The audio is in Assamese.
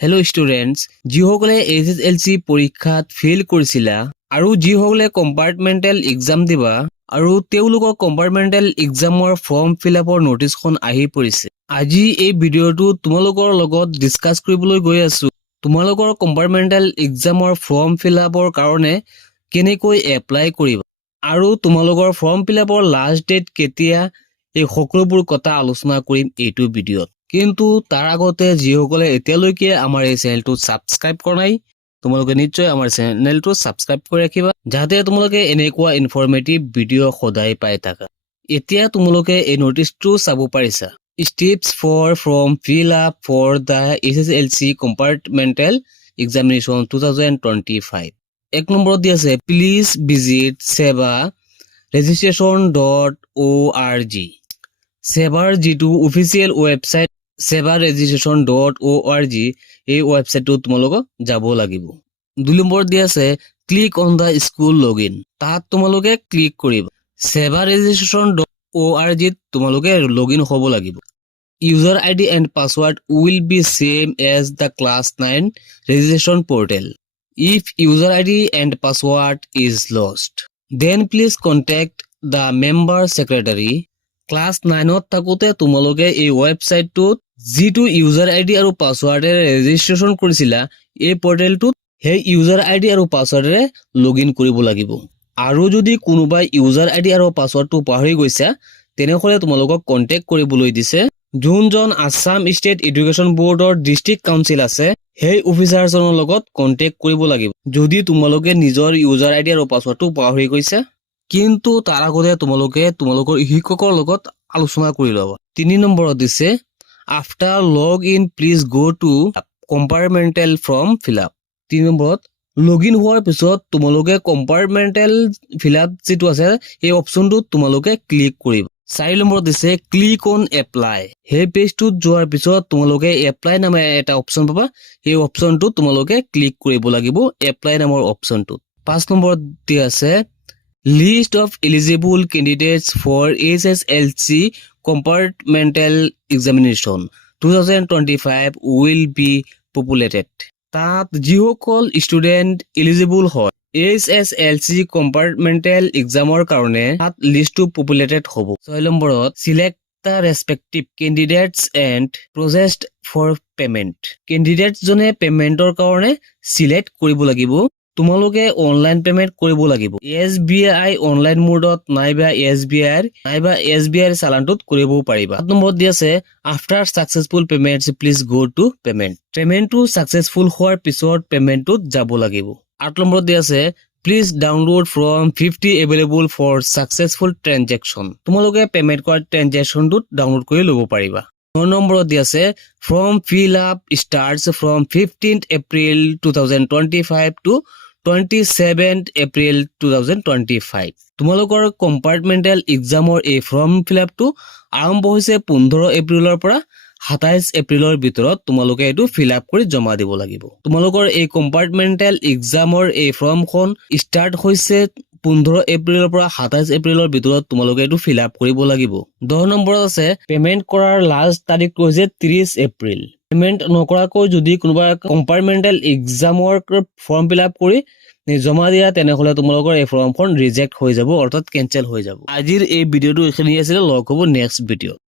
হেল্ল' ষ্টুডেণ্টছ, যিসকলে SSLC পৰীক্ষাত ফেইল কৰিছিলা আৰু যিসকলে কম্পাৰ্টমেণ্টেল এক্সাম দিবা আৰু তেওঁলোকৰ কম্পাৰ্টমেণ্টেল এক্সামৰ ফৰ্ম ফিলআপৰ নটিচখন আহি পৰিছে। আজি এই ভিডিঅ'টো তোমালোকৰ লগত ডিছকাছ কৰিবলৈ গৈ আছো। তোমালোকৰ কম্পাৰ্টমেণ্টেল এক্সামৰ ফৰ্ম ফিলআপৰ কাৰণে কেনেকৈ এপ্লাই কৰিবা আৰু তোমালোকৰ ফৰ্ম ফিলআপৰ লাষ্ট ডেট কেতিয়া, এই সকলোবোৰ কথা আলোচনা কৰিম এইটো ভিডিঅ'ত। কিন্তু তাৰ আগতে যিসকলে এতিয়ালৈকে আমাৰ এই চেনেলটো সাবস্ক্ৰাইব কৰা নাই, তোমালোকে নিশ্চয় আমাৰ চেনেলটো সাবস্ক্ৰাইব কৰি ৰাখিবা যাতে তোমালোকে এনেকুৱা ইনফৰমেটিভ ভিডিঅ' সদায় পাই থাকা। এতিয়া তোমালোকে এই নটিচটো চাব পাৰিছা। Steps for form fill up for the SSLC Compartmental Examination 2025. এক নম্বৰত দি আছে প্লিজ ভিজিট seva registration.org। সেৱাৰ যিটো অফিচিয়েল ৱেবছাইট seva.registration.org, এই ৱেবছাইটটোত তোমালোকক যাব লাগিব। 2 নম্বৰত দি আছে click on the school login. তাত তোমালোকে ক্লিক কৰিবা। seva.registration.org ত তোমালোকে লগইন হ'ব লাগিব। User ID and password will be same as the class 9 registration portal. If user ID and password is lost, then please contact the member secretary. Class 9ত থাকোতে তোমালোকে এই ৱেবছাইটটোত যিটো ইউজাৰ আইডি আৰু পাছৱাৰ্ডেৰে ৰেজিষ্ট্ৰেচন কৰিছিলা, এই পৰ্টেলটোত সেই ইউজাৰ আইডি আৰু পাছৱাৰ্ডেৰে লগইন কৰিব লাগিব। আৰু যদি কোনোবাই ইউজাৰ আইডি আৰু পাছৱাৰ্ডটো পাহৰি গৈছা, তেনেহ'লে তোমালোকক কন্টেক্ট কৰিবলৈ দিছে যোনজন আসাম ষ্টেট এডুকেশ্যন বৰ্ডৰ ডিষ্ট্ৰিক্ট কাউন্সিল আছে, সেই অফিচাৰজনৰ লগত কন্টেক্ট কৰিব লাগিব যদি তোমালোকে নিজৰ ইউজাৰ আইডি আৰু পাছৱাৰ্ডটো পাহৰি গৈছা। কিন্তু তাৰ আগতে তোমালোকে তোমালোকৰ শিক্ষকৰ লগত আলোচনা কৰি ল'বা। 3 নম্বৰত দিছে after log in please go two compartmental form fill up. 3 নম্বৰত লগইন হোৱাৰ পিছত তোমালোকে কম্পাৰ্টমেণ্টেল ফিলআপ যিটো আছে এই অপশ্যনটোত তোমালোকে ক্লিক কৰিবা। 4 নম্বৰত দিছে ক্লিক অন এপ্লাই। সেই পেজটোত যোৱাৰ পিছত তোমালোকে এপ্লাই নামৰ এটা অপশ্যন পাবা। এই অপশ্যনটোত তোমালোকে ক্লিক কৰিব লাগিব, এপ্লাই নামৰ অপশ্যনটোত। 5 নম্বৰত দি আছে List of eligible candidates for SSLC Compartmental Examination 2025 will be populated. তাত যিসকল ষ্টুডেণ্ট এলিজিবল হয় SSLC Compartmental এক্সামৰ কাৰণে তাত লিষ্টটো পপুলেটেড হ'ব। 6 নম্বৰত select the respective candidates and process for payment. Candidates জনে পেমেন্টৰ কাৰণে সিলেক্ট কৰিব লাগিব। তোমালোকে অনলাইন পেমেন্ট কৰিব লাগিব। SBI অনলাইন মোডত নাইবা SBI চালানটোত কৰিব পাৰিবা। 7 নম্বৰত দি আছে after successful payments please go to payment. পেমেন্টটো সাকসেসফুল হোৱাৰ পিছত পেমেন্টটোত যাব লাগিব। 8 নম্বৰত দি আছে please download from 50 available for successful transaction. তোমালোকে পেমেন্ট কৰা ট্ৰানজেকচনটোত ডাউনলোড কৰি ল'ব পাৰিবা। 9 নম্বৰত দি আছে form fill up starts from 15th April 2025 to 27th April 2025। তোমালোকৰ কম্পাৰ্টমেণ্টেল এক্সামৰ এই ফৰ্ম ফিলআপটো আৰম্ভ হৈছে 15 এপ্ৰিলৰ পৰা 27 এপ্ৰিলৰ ভিতৰত তোমালোকে এইটো ফিলআপ কৰি জমা দিব লাগিব। তোমালোকৰ এই কম্পাৰ্টমেণ্টেল এক্সামৰ এই ফৰ্মখন ষ্টাৰ্ট হৈছে 15 এপ্ৰিলৰ পৰা 27 এপ্ৰিলৰ ভিতৰত তোমালোকে এইটো ফিলআপ কৰিব লাগিব। 10 নম্বৰত আছে পেমেন্ট কৰাৰ লাষ্ট তাৰিখটো হৈছে 30 এপ্ৰিল। পেমেন্ট নকৰাকৈ যদি কোনোবা কম্পাৰ্টমেণ্টেল এক্সামৰ ফৰ্ম ফিলআপ কৰি জমা দিয়া তেনেহ'লে তোমালোকৰ এই ফৰ্মখন ৰিজেক্ট হৈ যাব, অৰ্থাৎ কেনচেল হৈ যাব। আজিৰ এই ভিডিঅ'টো এইখিনি আছিলে, লগ হ'ব নেক্সট ভিডিঅ'।